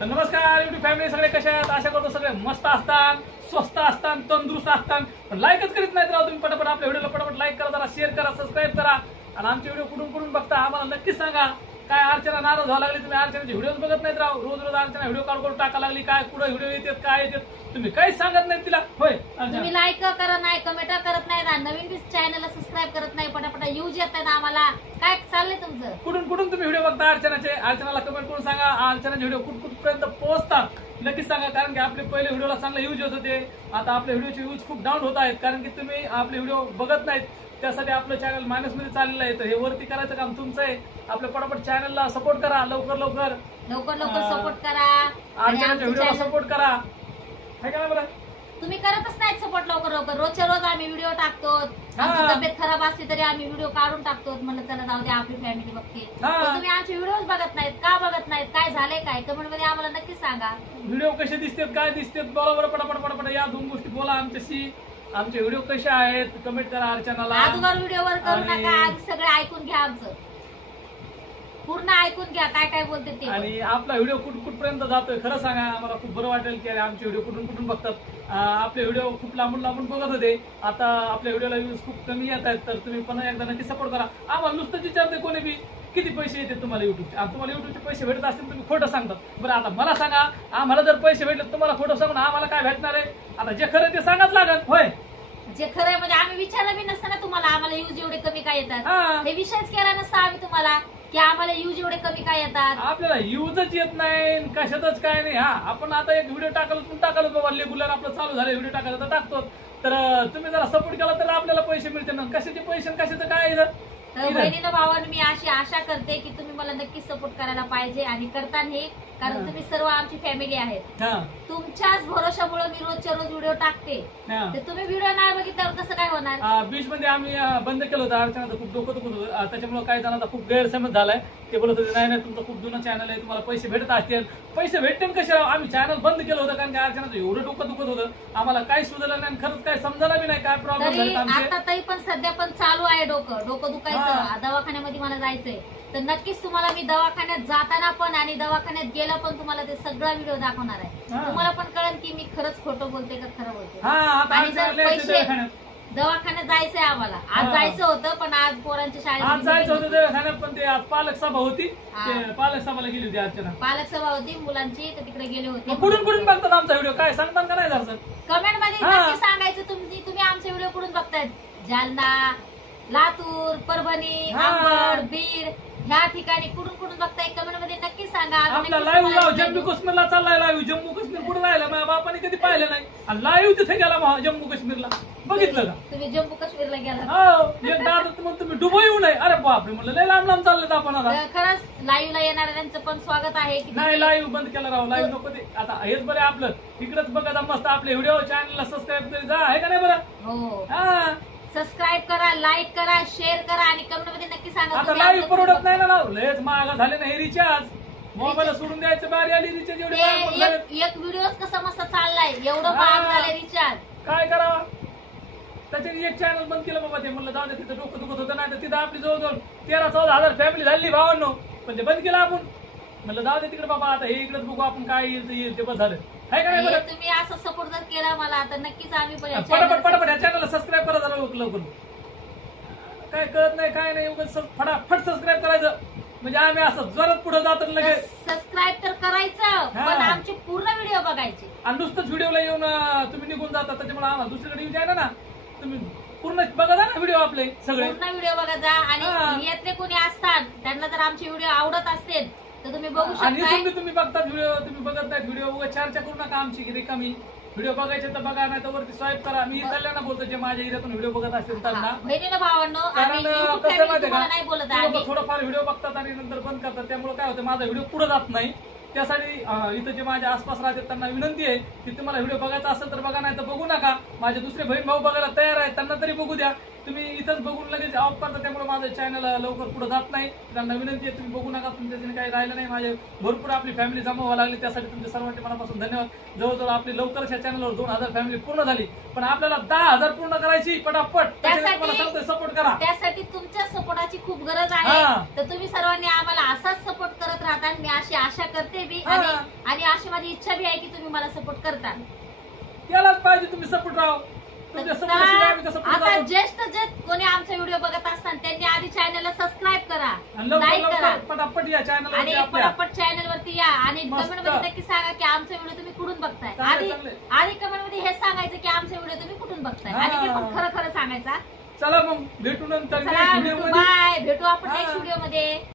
तर नमस्कार YouTube family, सगळे कशा आहात? आशा करतो सगळे मस्त असतात, स्वस्त असतात, तंदुरुस्त असतात. पण लाईकच करीत नाहीत राव तुम्ही. पटापट आपल्या व्हिडिओला पटापट लाईक करा, जरा शेअर करा, सबस्क्राईब करा. आणि आमचे व्हिडिओ कुठून बघता आम्हाला नक्कीच सांगा. काय अर्चना नाराज व्हायला लागली, तुम्ही अर्चनाचे व्हिडिओज बघत नाहीत राव. रोज अर्चना व्हिडिओ काढून टाका लागली. काय कुठे व्हिडिओ येतात, काय येतात, तुम्ही काहीच सांगत नाही तिला. होय, तुम्ही लाईक करत नाही, कमेंट करत नाही, नवीन चॅनलला सबस्क्राईब करत नाही, पटापट यूज येत नाही आम्हाला. काय चाललंय तुमचं? कुठून तुम्ही व्हिडिओ बघता अर्चनाचे? अर्चनाला कमेंट करून सांगा. अर्चनाचे व्हिडिओ कुठपर्यंत पोहोचतात नक्कीच सांगा. कारण की आपले पहिले व्हिडिओला चांगला यूज होत होते, आता आपल्या व्हिडिओचे यूज खूप डाऊन होत आहेत. कारण की तुम्ही आपले व्हिडिओ बघत नाहीत, त्यासाठी आपलं चॅनल मायनस मध्ये चाललेलं आहे. तर हे वरती करायचं काम तुमचं आहे. आपल्या पटापट चॅनलला सपोर्ट करा, लवकर सपोर्ट करा. अर्चनाच्या व्हिडिओला सपोर्ट करा. काय करा बरं? तुम्ही करतच नाही सपोर्ट लवकर. रोजच्या रोज आम्ही व्हिडिओ टाकतो. आमची तब्येत खराब असली तरी आम्ही व्हिडिओ काढून टाकतो. म्हणलं चला जाऊ दे, आपली फॅमिली बघते. तुम्ही आमचे व्हिडिओ बघत नाहीत. का बघत नाहीत? काय झालंय? काय कमेंट मध्ये आम्हाला नक्की सांगा. व्हिडिओ कसे दिसतात, काय दिसतात, बरोबर पटापट या दोन गोष्टी बोला आमच्याशी. आमचे व्हिडिओ कसे आहेत कमेंट करा अर्चनाला. अगोदर व्हिडिओवर करू नका, सगळे ऐकून घ्या, आमचं पूर्ण ऐकून घ्या काय बोलते ते. आणि आपला व्हिडिओ कुठपर्यंत जातोय खरं सांगा. आम्हाला खूप बरं वाटेल की आमचे व्हिडिओ कुठून बघतात. आपले व्हिडिओ खूप लांबून बघत होते, आता आपल्या व्हिडिओला व्ह्यूज खूप कमी येत आहेत. तर तुम्ही पण एकदा नक्की सपोर्ट करा. आम्हाला नुसतं विचारते कोणी बी किती पैसे येते तुम्हाला युट्यूबचे. तुम्हाला युट्यूबचे पैसे भेटत असतील तुम्ही खोटं सांगतात. बरं आता मला सांगा, आम्हाला जर पैसे भेटले तुम्हाला खोटं सांगून आम्हाला काय भेटणार आहे? आता जे खरं ते सांगाच लागत. होय, जे खरं म्हणजे आम्ही विचारलं बी नसतं ना तुम्हाला आम्हाला यूज एवढे कमी काय येतात. हे विषयच केला नसता आम्ही तुम्हाला की आम्हाला यूज एवढे कमी काय येतात. आपल्याला यूजच येत नाही, कशातच काय नाही. आपण आता एक व्हिडिओ टाकलो बाबा, रेग्युलर आपलं चालू झालं व्हिडिओ टाकायला तर टाकतो. तर तुम्ही जरा सपोर्ट केला तर आपल्याला पैसे मिळते ना. कशाचे पैसे कशाचं काय? तर बहिणीनं भावानं मी अशी आशा करते की तुम्ही मला नक्की सपोर्ट करायला पाहिजे आणि करताना हे. कारण तुम्ही सर्व आमची फॅमिली आहेत. तुमच्याच भरोशामुळे मी रोजच्या रोज व्हिडिओ टाकते. तर तुम्ही व्हिडिओ नाही बघितल्यावर कसं काय होणार? बीच मध्ये आम्ही बंद केलं होतं. अर्चनाचं खूप डोकं दुखत होतं, त्याच्यामुळे काही जणांचा खूप गैरसमज झालाय. ते बोलत होते नाही तुमचं खूप जुनं चॅनल आहे, तुम्हाला पैसे भेटत असतील. पैसे भेटते कसे राव? आम्ही चॅनल बंद केलं होतं कारण की अर्चनाचं एवढं डोकं दुखत होतं, आम्हाला काही सुधारलं नाही. खरंच काय समजायला बी नाही काय प्रॉब्लेम झाले आमचे. आता तरी पण सध्या पण चालू आहे डोकं दुखायचं. दवाखान्यामध्ये मला जायचंय. तर नक्कीच तुम्हाला मी दवाखान्यात जाताना पण आणि दवाखान्यात गेला पण तुम्हाला ते सगळा व्हिडिओ दाखवणार आहे. तुम्हाला पण कळेल की मी खरंच खोटं बोलते का खरं बोलते. आणि जर पैसे दवाखान्यात जायचंय आम्हाला, आज जायचं होतं पण आज पोरांच्या शाळेत जायचं होतं दवाखान्यात. पण ते आज पालक सभा होती, पालक सभाला गेली होती अर्चना. पालक सभा होती मुलांची, तर तिकडे गेले होते. कुठून बघतात आमचा व्हिडिओ? काय सांगतात का नाही जरा कमेंट मध्ये नक्की सांगायचं तुम्ही आमचे व्हिडिओ कुठून बघतायत. जालना, लातूर, परभणी, अंबड, बीड ह्या ठिकाणी कुठून बघताय कमेंट मध्ये नक्की सांगा. आपला लाईव्ह जम्मू काश्मीरला चाललाय. लाईव्ह जम्मू काश्मीर कुठे राहिलं? माझ्या बापाने कधी पाहिलं नाही. आणि लाईव्ह तिथे गेला जम्मू काश्मीरला. बघितलं का तुम्ही? जम्मू काश्मीरला गेला? हो, एकदा मग तुम्ही दुबई येऊ नये. अरे बापरे, म्हणलं लय लांब चाललेत आपण. आता खरंच लाईव्हला येणाऱ्यांचं पण स्वागत आहे. नाही, लाईव्ह बंद केला राव. लाईव्ह नको ते. आता हेच बरं आपलं इकडेच बघा मस्त आपले व्हिडिओ. चॅनलला सबस्क्राईब करी जा, आहे का नाही? बरं हो, सबस्क्राईब करा, लाईक करा, शेअर करा आणि कमेंट मध्ये नक्की सांगा. आता लाईव्ह परवडत नाही ना राव, लयच महाग झाले ना हे रिचार्ज. मोबाईल सोडून द्यायचं बारी आली रिचार्ज. एक व्हिडिओ कसा मस्त चाललाय, एवढं महाग झालंय रिचार्ज. काय करावं? त्याच्यात एक चॅनल बंद केलं बाबा. ते म्हणलं जाऊ दे, तिथं डोकं दुखत होतं. नाही तर तिथं आपली जवळजवळ 13-14 हजार फॅमिली झाली भावांनो. पण ते बंद केलं आपण. म्हणलं जाऊ दे तिकडे बाबा, आता हे इकडेच बघू आपण काय येईल ते बस झालं. तुम्ही असं सपोर्ट जर केला मला तर नक्कीच आम्ही पटापट या चॅनलला सबस्क्राईब करा जरा लवकर. काय कळत नाही काय नाही, फटाफट सबस्क्राईब करायचं म्हणजे आम्ही असं जोरात पुढे जातो. लगेच सबस्क्राईब तर करायचं पण आमचे पूर्ण व्हिडिओ बघायचे. आणि नुसतंच व्हिडिओला येऊन तुम्ही निघून जाता, त्याच्यामुळे आम्हाला दुसरीकडे येऊ जायला ना. तुम्ही पूर्ण बघा ना व्हिडिओ आपले सगळे. पूर्ण व्हिडिओ बघा जा. आणि यातले कोणी असतात त्यांना जर आमचे व्हिडिओ आवडत असतील तर तुम्ही बघू शकता. आणि तुम्ही बघतात व्हिडिओ, तुम्ही बघत नाहीत व्हिडिओ. चर्चा करू नका आमची रिकामी. व्हिडिओ बघायचे तर बघा, नाही तर वरती स्वाईप करा. मी त्यांना बोलतो जे माझ्या एरियातून व्हिडिओ बघत असतील त्यांना. बहिणीला भावांनो, थोडंफार व्हिडिओ बघतात आणि नंतर बंद करतात. त्यामुळे काय होतं, माझा व्हिडिओ पुढे जात नाही. त्यासाठी इथं जे माझ्या आसपास राहतात त्यांना विनंती आहे की तुम्हाला व्हिडिओ बघायचा असेल तर बघा, नाही तर बघू नका. माझे दुसरे बहीण भाऊ बघायला तयार आहेत, त्यांना तरी बघू द्या. तुम्ही इथंच बघून लगेच ऑफ करता, त्यामुळे माझं चॅनल लवकर पुढे जात नाही. त्यांना विनंती आहे तुम्ही बघू नका. तुमच्यासाठी काही राहिलं नाही. माझे भरपूर आपली फॅमिली जमा व्हायला लागली, त्यासाठी तुमच्या सर्वांचे मनापासून धन्यवाद. जवळजवळ आपली लवकरच या चॅनलवर 2000 फॅमिली पूर्ण झाली, पण आपल्याला 10,000 पूर्ण करायची पटापट. सपोर्ट करा. त्यासाठी तुमच्या सपोर्टाची खूप गरज आहे. तर तुम्ही सर्वांनी आम्हाला असाच सपोर्ट करत राहता, मी अशी आशा करते बी. आणि अशी माझी इच्छा बी आहे की तुम्ही मला सपोर्ट करता. केलाच पाहिजे तुम्ही सपोर्ट राव. तुमच्या support शिवाय आम्ही कसं पुढे आता जाऊ? ज्येष्ठ जे कोणी आमचा व्हिडिओ बघत असतात त्यांनी आधी चॅनलला सबस्क्राईब करा, आणि लवकर लाईक करा लवकर पटापट या चॅनल आणि आपल्या. पटापट चॅनल वरती या आणि मस्त. कमेंट मध्ये नक्की सांगा की आमचा व्हिडिओ तुम्ही कुठून बघताय. चांगले, आधी चांगले. कमेंट मध्ये हे सांगायचं की आमचा व्हिडिओ तुम्ही कुठून बघताय हा. आणि ते पण खरं खरं सांगायचा. चला मग भेटू नंतर चला व्हिडिओ भेटू, मध्ये. बाय, भेटू आपण हा. नेक्स्ट व्हिडिओ मध्ये.